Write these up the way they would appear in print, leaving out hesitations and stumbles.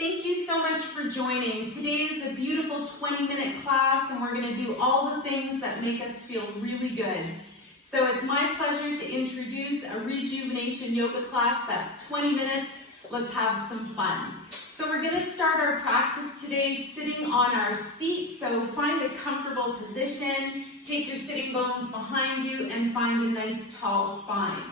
Thank you so much for joining. Today is a beautiful 20-minute class and we're going to do all the things that make us feel really good. So it's my pleasure to introduce a rejuvenation yoga class that's 20 minutes. Let's have some fun. So we're going to start our practice today sitting on our seat. So find a comfortable position, take your sitting bones behind you and find a nice tall spine.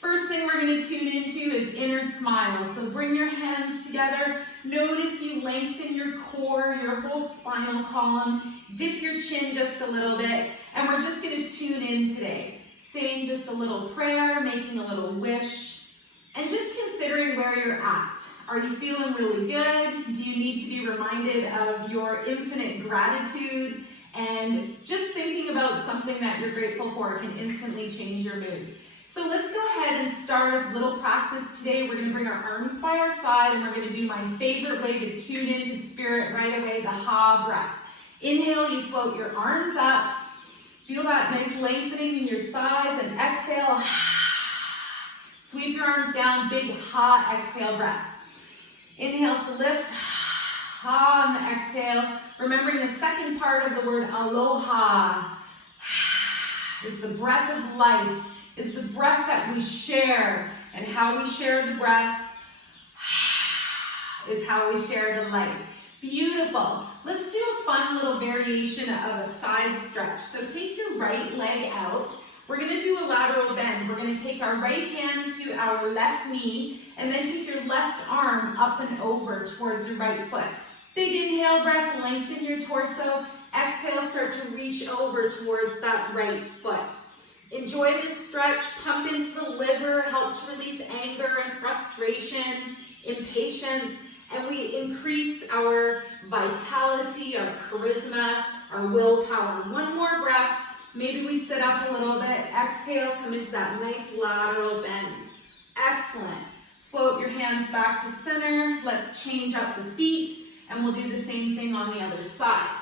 First thing we're going to tune into is inner smile. So bring your hands together. Notice you lengthen your core, your whole spinal column. Dip your chin just a little bit. And we're just going to tune in today. Saying just a little prayer, making a little wish. And just considering where you're at. Are you feeling really good? Do you need to be reminded of your infinite gratitude? And just thinking about something that you're grateful for can instantly change your mood. So let's go ahead and start a little practice today. We're going to bring our arms by our side and we're going to do my favorite way to tune into spirit right away, the Ha breath. Inhale, you float your arms up. Feel that nice lengthening in your sides and exhale. Sweep your arms down, big Ha exhale breath. Inhale to lift, Ha on the exhale. Remembering the second part of the word Aloha is the breath of life. Is the breath that we share, and how we share the breath is how we share the life. Beautiful. Let's do a fun little variation of a side stretch. So take your right leg out. We're going to do a lateral bend. We're going to take our right hand to our left knee, and then take your left arm up and over towards your right foot. Big inhale breath, lengthen your torso. Exhale, start to reach over towards that right foot. Enjoy this stretch, pump into the liver, help to release anger and frustration, impatience, and we increase our vitality, our charisma, our willpower. One more breath, maybe we sit up a little bit, exhale, come into that nice lateral bend. Excellent. Float your hands back to center, let's change up the feet, and we'll do the same thing on the other side.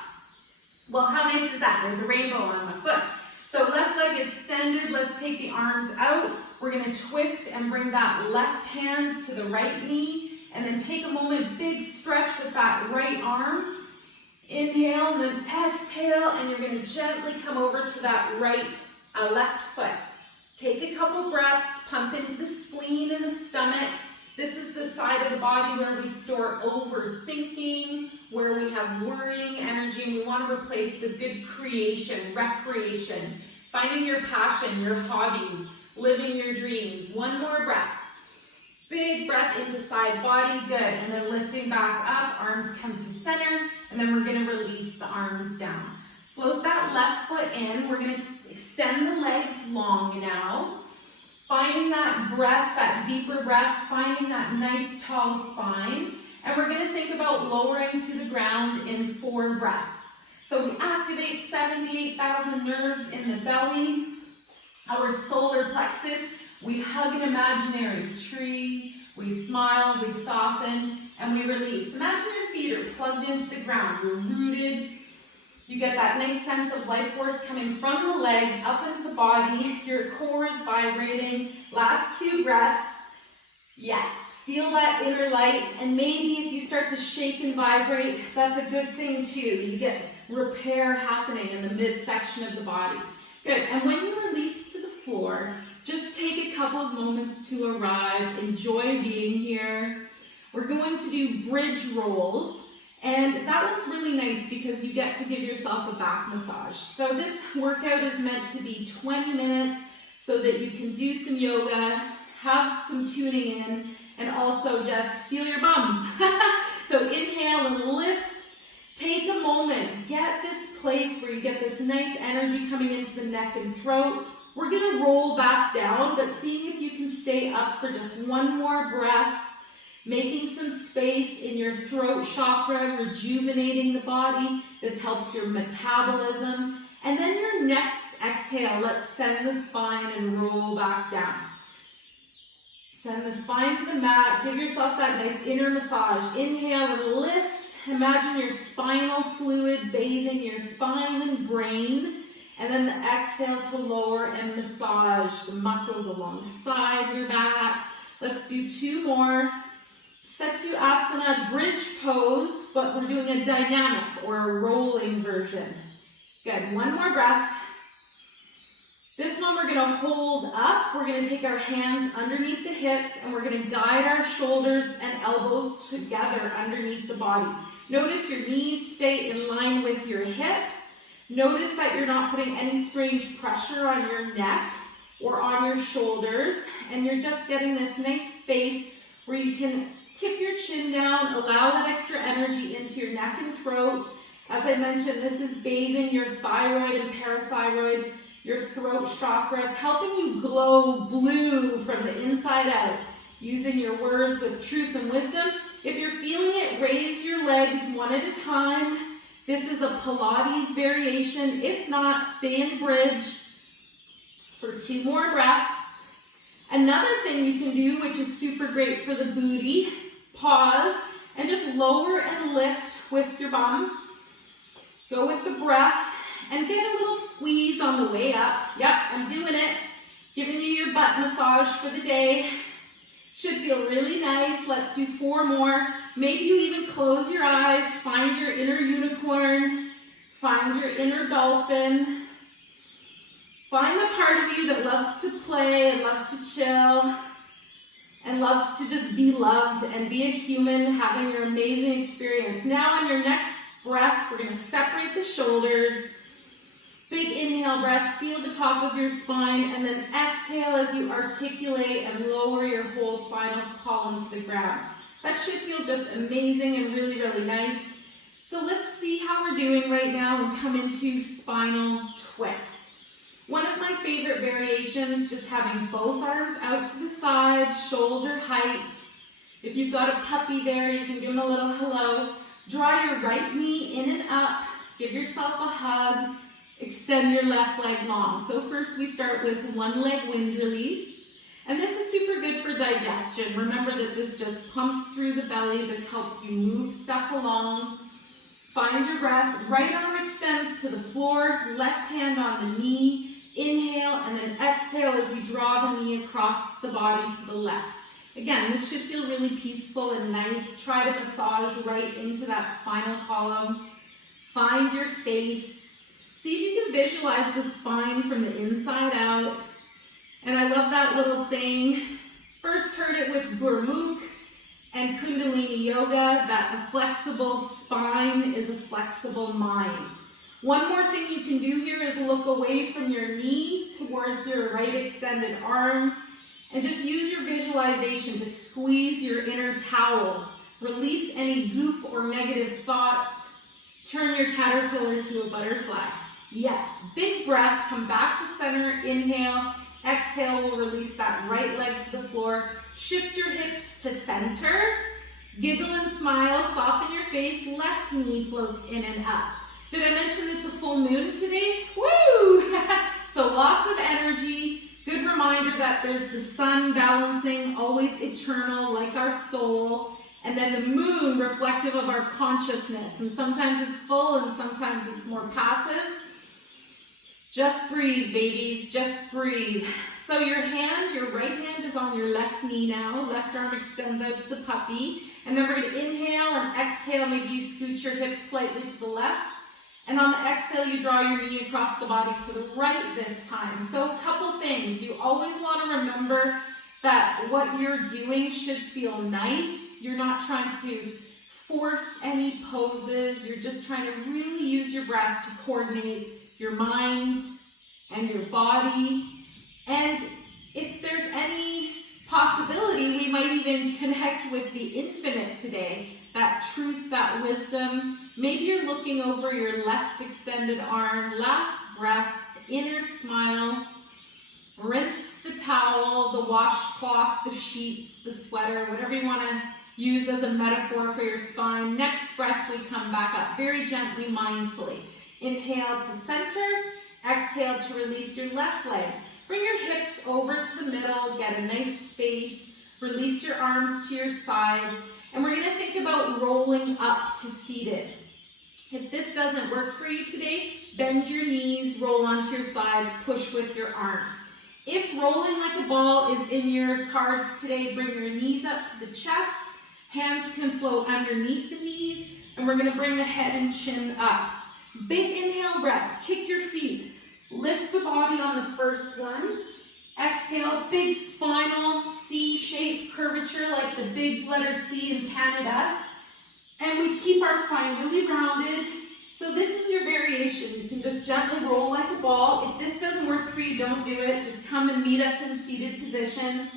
Well, how nice is that? There's a rainbow on my foot. So left leg extended, let's take the arms out. We're going to twist and bring that left hand to the right knee. And then take a moment, big stretch with that right arm. Inhale and then exhale, and you're going to gently come over to that left foot. Take a couple breaths, pump into the spleen and the stomach. This is the side of the body where we store overthinking, where we have worrying energy, and we want to replace with good creation, recreation, finding your passion, your hobbies, living your dreams. One more breath. Big breath into side body, good. And then lifting back up, arms come to center, and then we're going to release the arms down. Float that left foot in. We're going to extend the legs long now. Finding that breath, that deeper breath, finding that nice tall spine. And we're going to think about lowering to the ground in 4 breaths. So we activate 78,000 nerves in the belly, our solar plexus. We hug an imaginary tree. We smile, we soften, and we release. Imagine your feet are plugged into the ground. You're rooted. You get that nice sense of life force coming from the legs up into the body. Your core is vibrating. Last 2 breaths. Yes, feel that inner light. And maybe if you start to shake and vibrate, that's a good thing too. You get repair happening in the midsection of the body. Good. And when you release to the floor, just take a couple of moments to arrive. Enjoy being here. We're going to do bridge rolls. And that one's really nice because you get to give yourself a back massage. So this workout is meant to be 20 minutes so that you can do some yoga, have some tuning in, and also just feel your bum. So inhale and lift. Take a moment. Get this place where you get this nice energy coming into the neck and throat. We're going to roll back down, but seeing if you can stay up for just one more breath. Making some space in your throat chakra, rejuvenating the body. This helps your metabolism. And then your next exhale, let's send the spine and roll back down. Send the spine to the mat. Give yourself that nice inner massage. Inhale and lift. Imagine your spinal fluid bathing your spine and brain. And then the exhale to lower and massage the muscles alongside your back. Let's do 2 more. Setu-asana bridge pose, but we're doing a dynamic or a rolling version. Good, one more breath. This one we're gonna hold up. We're gonna take our hands underneath the hips and we're gonna guide our shoulders and elbows together underneath the body. Notice your knees stay in line with your hips. Notice that you're not putting any strange pressure on your neck or on your shoulders, and you're just getting this nice space where you can tip your chin down, allow that extra energy into your neck and throat. As I mentioned, this is bathing your thyroid and parathyroid, your throat chakra. It's helping you glow blue from the inside out, using your words with truth and wisdom. If you're feeling it, raise your legs one at a time. This is a Pilates variation. If not, stay in bridge for 2 more breaths. Another thing you can do, which is super great for the booty, pause and just lower and lift with your bum. Go with the breath and get a little squeeze on the way up. Yep, I'm doing it. Giving you your butt massage for the day. Should feel really nice. Let's do 4 more. Maybe you even close your eyes, find your inner unicorn, find your inner dolphin. Find the part of you that loves to play and loves to chill and loves to just be loved and be a human having your amazing experience. Now on your next breath, we're gonna separate the shoulders. Big inhale breath, feel the top of your spine, and then exhale as you articulate and lower your whole spinal column to the ground. That should feel just amazing and really, really nice. So let's see how we're doing right now and come into spinal twist. One of my favorite variations, just having both arms out to the side, shoulder height. If you've got a puppy there, you can give him a little hello. Draw your right knee in and up, give yourself a hug. Extend your left leg long. So first we start with one leg wind release. And this is super good for digestion. Remember that this just pumps through the belly. This helps you move stuff along. Find your breath. Right arm extends to the floor. Left hand on the knee. Inhale and then exhale as you draw the knee across the body to the left. Again, this should feel really peaceful and nice. Try to massage right into that spinal column. Find your face. See if you can visualize the spine from the inside out. And I love that little saying. First heard it with Gurmukh and Kundalini Yoga, that a flexible spine is a flexible mind. One more thing you can do here is look away from your knee towards your right extended arm and just use your visualization to squeeze your inner towel. Release any goop or negative thoughts. Turn your caterpillar to a butterfly. Yes, big breath, come back to center, inhale, exhale, we'll release that right leg to the floor. Shift your hips to center, giggle and smile, soften your face, left knee floats in and up. Did I mention it's a full moon today? Woo! So lots of energy, good reminder that there's the sun balancing, always eternal like our soul, and then the moon reflective of our consciousness. And sometimes it's full and sometimes it's more passive. Just breathe, babies, just breathe. So your right hand is on your left knee now. Left arm extends out to the puppy. And then we're going to inhale and exhale. Maybe you scoot your hips slightly to the left. And on the exhale, you draw your knee across the body to the right this time. So a couple things. You always want to remember that what you're doing should feel nice. You're not trying to force any poses. You're just trying to really use your breath to coordinate your mind and your body. And if there's any possibility, we might even connect with the infinite today, that truth, that wisdom. Maybe you're looking over your left extended arm. Last breath, inner smile. Rinse the towel, the washcloth, the sheets, the sweater, whatever you want to use as a metaphor for your spine. Next breath, we come back up very gently, mindfully. Inhale to center, exhale to release your left leg. Bring your hips over to the middle, get a nice space, release your arms to your sides, and we're going to think about rolling up to seated. If this doesn't work for you today, bend your knees, roll onto your side, push with your arms. If rolling like a ball is in your cards today, bring your knees up to the chest, Hands can flow underneath the knees, and we're gonna bring the head and chin up. Big inhale breath, kick your feet. Lift the body on the first one. Exhale, big spinal C-shaped curvature like the big letter C in Canada. And we keep our spine really rounded. So this is your variation. You can just gently roll like a ball. If this doesn't work for you, don't do it. Just come and meet us in seated position.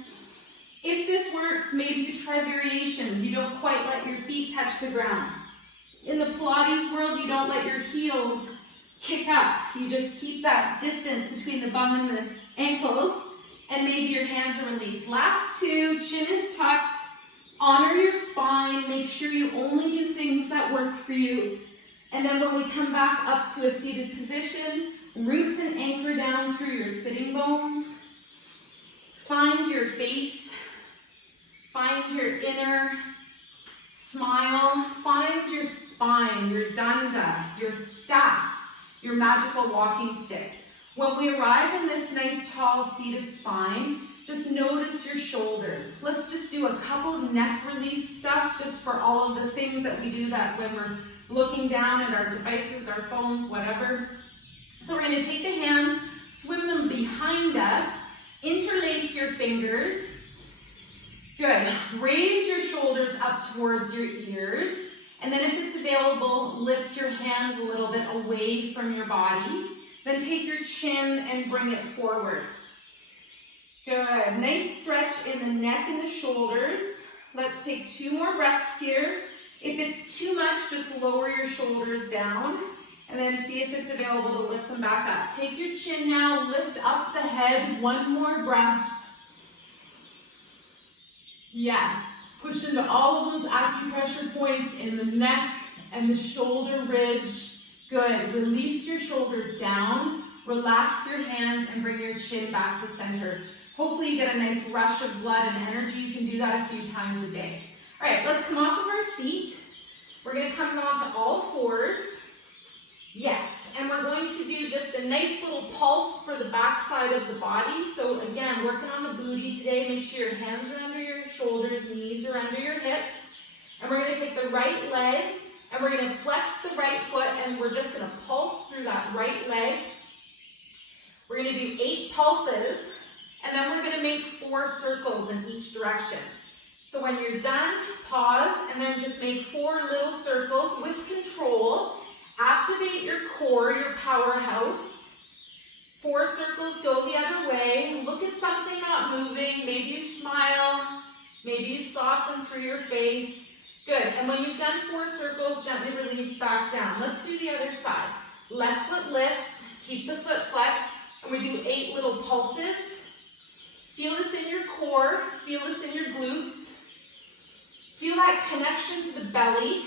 If this works, maybe you try variations. You don't quite let your feet touch the ground. In the Pilates world, you don't let your heels kick up. You just keep that distance between the bum and the ankles, and maybe your hands are released. Last two, chin is tucked. Honor your spine. Make sure you only do things that work for you. And then when we come back up to a seated position, root and anchor down through your sitting bones. Find your face. Find your inner smile. Find your spine, your danda, your staff, your magical walking stick. When we arrive in this nice tall seated spine, just notice your shoulders. Let's just do a couple of neck release stuff just for all of the things that we do that when we're looking down at our devices, our phones, whatever. So we're going to take the hands, swim them behind us, interlace your fingers. Good. Raise your shoulders up towards your ears. And then if it's available, lift your hands a little bit away from your body. Then take your chin and bring it forwards. Good. Nice stretch in the neck and the shoulders. Let's take 2 more breaths here. If it's too much, just lower your shoulders down. And then see if it's available to lift them back up. Take your chin now, lift up the head. 1 more breath. Yes, push into all of those acupressure points in the neck and the shoulder ridge. Good, release your shoulders down, relax your hands and bring your chin back to center. Hopefully you get a nice rush of blood and energy. You can do that a few times a day. All right, let's come off of our seat. We're gonna come onto all fours. Yes, and we're going to do just a nice little pulse for the back side of the body. So again, working on the booty today. Make sure your hands are under your shoulders, knees are under your hips. And we're going to take the right leg and we're going to flex the right foot and we're just going to pulse through that right leg. We're going to do 8 pulses and then we're going to make 4 circles in each direction. So when you're done, pause and then just make 4 little circles with control. Activate your core, your powerhouse. 4 circles, go the other way. Look at something not moving. Maybe you smile. Maybe you soften through your face. Good. And when you've done 4 circles, gently release back down. Let's do the other side. Left foot lifts. Keep the foot flexed. And we do 8 little pulses. Feel this in your core. Feel this in your glutes. Feel that connection to the belly.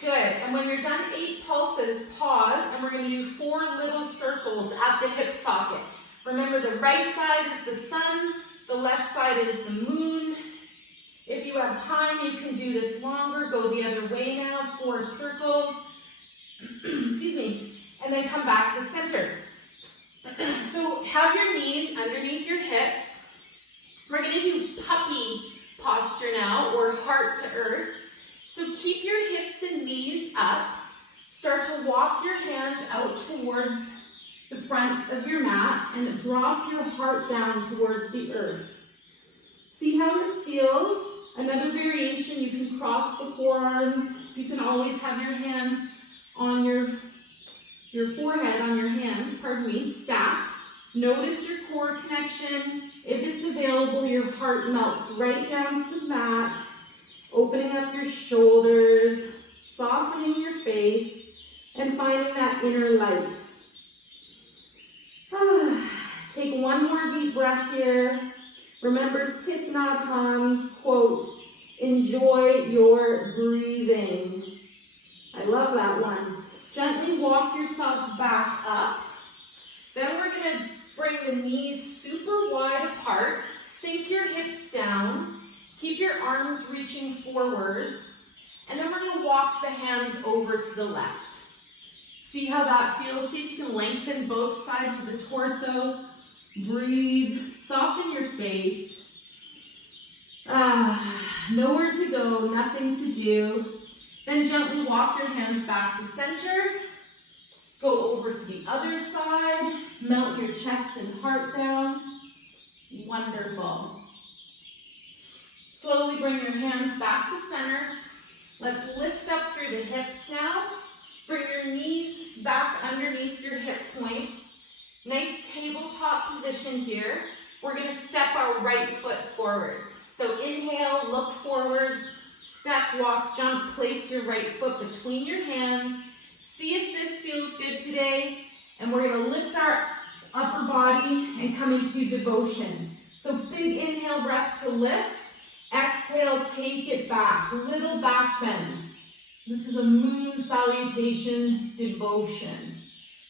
Good, and when you're done 8 pulses, pause, and we're going to do 4 little circles at the hip socket. Remember, the right side is the sun, the left side is the moon. If you have time, you can do this longer. Go the other way now, 4 circles. Excuse me, and then come back to center. So have your knees underneath your hips. We're going to do puppy posture now, or heart to earth. So keep your hips and knees up. Start to walk your hands out towards the front of your mat and drop your heart down towards the earth. See how this feels? Another variation, you can cross the forearms. You can always have your hands on your forehead, on your hands, stacked. Notice your core connection. If it's available, your heart melts right down to the mat. Opening up your shoulders, softening your face, and finding that inner light. Take 1 more deep breath here. Remember Thich Nhat Hanh's quote, enjoy your breathing. I love that one. Gently walk yourself back up. Then we're going to bring the knees super wide apart. Sink your hips down. Keep your arms reaching forwards, and then we're going to walk the hands over to the left. See how that feels? See if you can lengthen both sides of the torso. Breathe, soften your face. Nowhere to go, nothing to do. Then gently walk your hands back to center. Go over to the other side. Melt your chest and heart down. Wonderful. Slowly bring your hands back to center. Let's lift up through the hips now. Bring your knees back underneath your hip points. Nice tabletop position here. We're going to step our right foot forwards. So inhale, look forwards, step, walk, jump, place your right foot between your hands. See if this feels good today. And we're going to lift our upper body and come into devotion. So big inhale breath to lift. Exhale, take it back. Little back bend. This is a moon salutation devotion.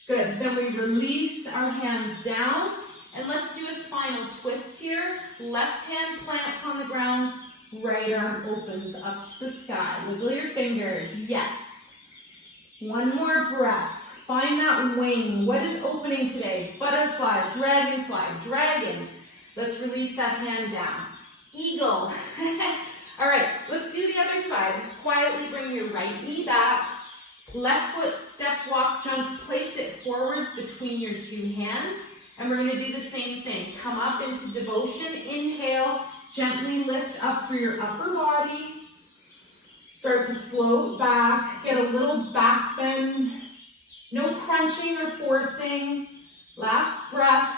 Good. Then we release our hands down. And let's do a spinal twist here. Left hand plants on the ground. Right arm opens up to the sky. Wiggle your fingers. Yes. One more breath. Find that wing. What is opening today? Butterfly, dragonfly, dragon. Let's release that hand down. Eagle. All right, let's do the other side. Quietly bring your right knee back. Left foot, step, walk, jump. Place it forwards between your two hands. And we're going to do the same thing. Come up into devotion. Inhale. Gently lift up through your upper body. Start to float back. Get a little back bend. No crunching or forcing. Last breath.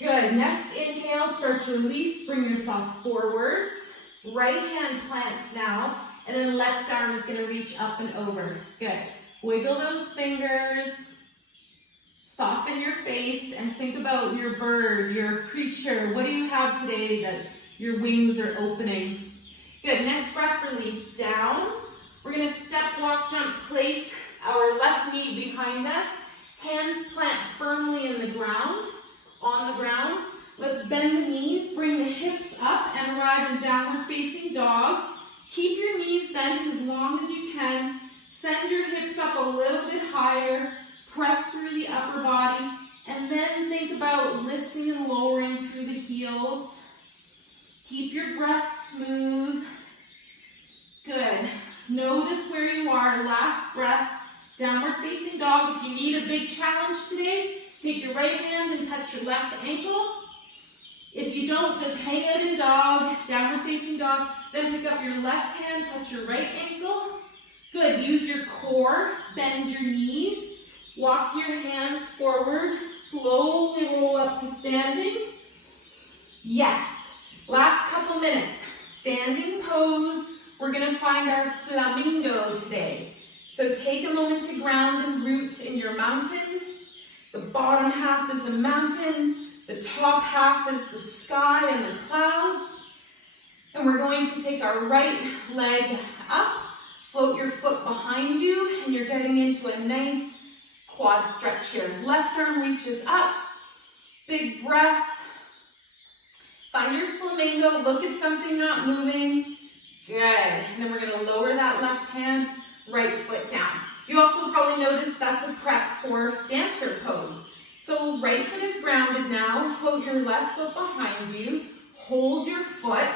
Good. Next inhale. Start to release. Bring yourself forwards. Right hand plants now. And then left arm is going to reach up and over. Good. Wiggle those fingers. Soften your face and think about your bird, your creature. What do you have today that your wings are opening? Good. Next breath, release down. We're going to step, walk, jump, place our left knee behind us. Hands plant firmly in the ground, on the ground. Let's bend the knees, bring the hips up and arrive in downward facing dog. Keep your knees bent as long as you can. Send your hips up a little bit higher. Press through the upper body, and then think about lifting and lowering through the heels. Keep your breath smooth. Good. Notice where you are. Last breath. Downward facing dog. If you need a big challenge today, take your right hand and touch your left ankle. If you don't, just hang out in dog, downward facing dog. Then pick up your left hand, touch your right ankle. Good. Use your core. Bend your knees. Walk your hands forward, slowly roll up to standing. Yes, last couple minutes, standing pose. We're gonna find our flamingo today. So take a moment to ground and root in your mountain. The bottom half is a mountain, the top half is the sky and the clouds. And we're going to take our right leg up, float your foot behind you, and you're getting into a nice quad stretch here. Left arm reaches up. Big breath. Find your flamingo. Look at something not moving. Good. And then we're going to lower that left hand, right foot down. You also probably noticed that's a prep for dancer pose. So right foot is grounded now. Float your left foot behind you. Hold your foot.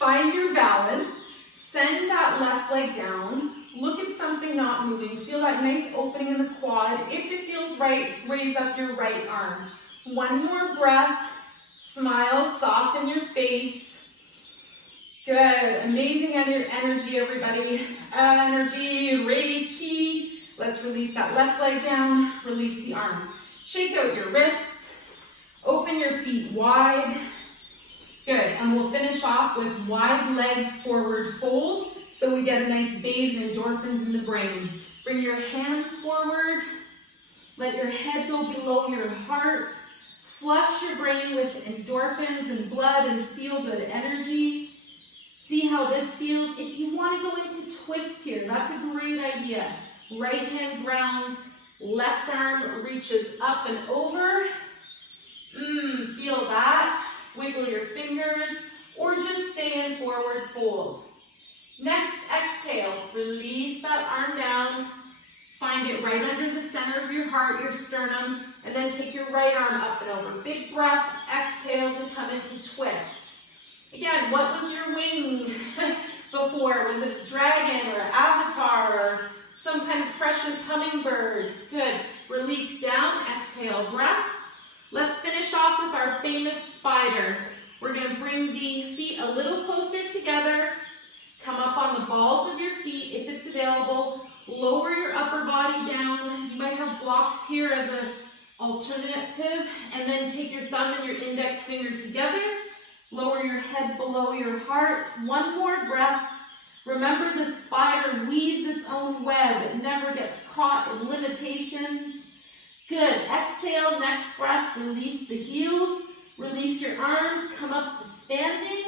Find your balance. Send that left leg down. Look at something not moving. Feel that nice opening in the quad. If it feels right, raise up your right arm. One more breath. Smile, soften your face. Good. Amazing energy, everybody. Energy, Reiki. Let's release that left leg down. Release the arms. Shake out your wrists. Open your feet wide. Good. And we'll finish off with wide leg forward fold. So we get a nice bathe in endorphins in the brain. Bring your hands forward. Let your head go below your heart. Flush your brain with endorphins and blood and feel-good energy. See how this feels. If you want to go into twist here, that's a great idea. Right hand grounds, left arm reaches up and over. Feel that. Wiggle your fingers or just stay in forward fold. Next, exhale. Release that arm down. Find it right under the center of your heart, your sternum, and then take your right arm up and over. Big breath, exhale to come into twist. Again, what was your wing before? Was it a dragon or an avatar or some kind of precious hummingbird? Good. Release down, exhale, breath. Let's finish off with our famous spider. We're going to bring the feet a little closer together. Come up on the balls of your feet if it's available. Lower your upper body down. You might have blocks here as an alternative. And then take your thumb and your index finger together. Lower your head below your heart. One more breath. Remember, the spider weaves its own web. It never gets caught in limitations. Good. Exhale, next breath. Release the heels. Release your arms. Come up to standing.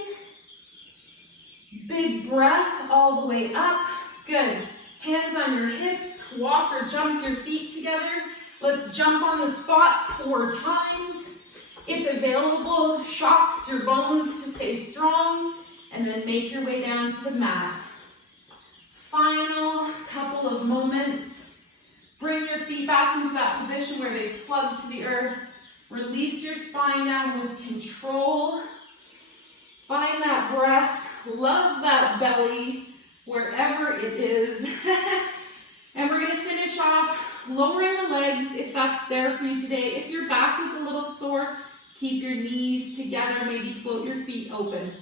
Big breath all the way up. Good. Hands on your hips. Walk or jump your feet together. Let's jump on the spot 4 times. If available, shocks your bones to stay strong. And then make your way down to the mat. Final couple of moments. Bring your feet back into that position where they plug to the earth. Release your spine down with control. Find that breath. Love that belly wherever it is. And we're going to finish off lowering the legs if that's there for you today. If your back is a little sore, keep your knees together. Maybe float your feet open.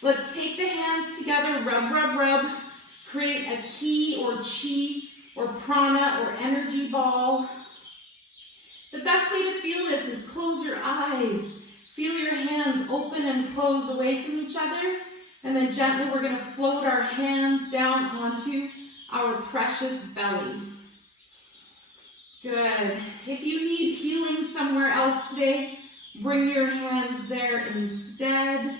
Let's take the hands together. Rub, rub, rub. Create a ki or chi or prana or energy ball. The best way to feel this is close your eyes. Feel your hands open and close away from each other. And then gently we're going to float our hands down onto our precious belly. Good. If you need healing somewhere else today, bring your hands there instead.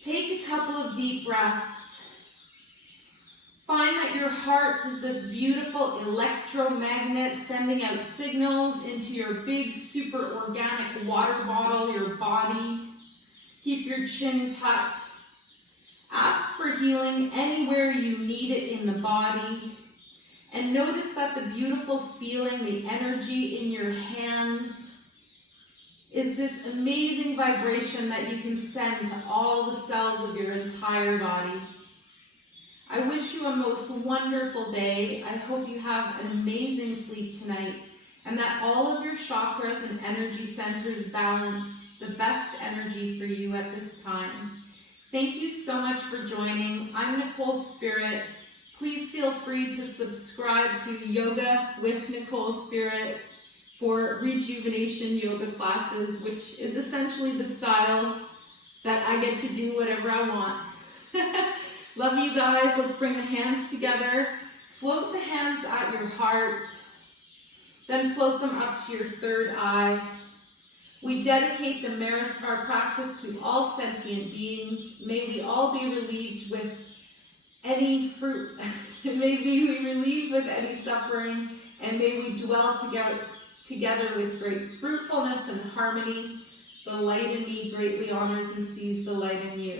Take a couple of deep breaths. Find that your heart is this beautiful electromagnet sending out signals into your big, super organic water bottle, your body. Keep your chin tucked. Ask for healing anywhere you need it in the body. And notice that the beautiful feeling, the energy in your hands, is this amazing vibration that you can send to all the cells of your entire body. I wish you a most wonderful day. I hope you have an amazing sleep tonight and that all of your chakras and energy centers balance the best energy for you at this time. Thank you so much for joining. I'm Nicole Spirit. Please feel free to subscribe to Yoga with Nicole Spirit for rejuvenation yoga classes, which is essentially the style that I get to do whatever I want. Love you guys. Let's bring the hands together. Float the hands at your heart. Then float them up to your third eye. We dedicate the merits of our practice to all sentient beings. May we all be relieved with any fruit. May we be relieved with any suffering. And may we dwell together with great fruitfulness and harmony. The light in me greatly honors and sees the light in you.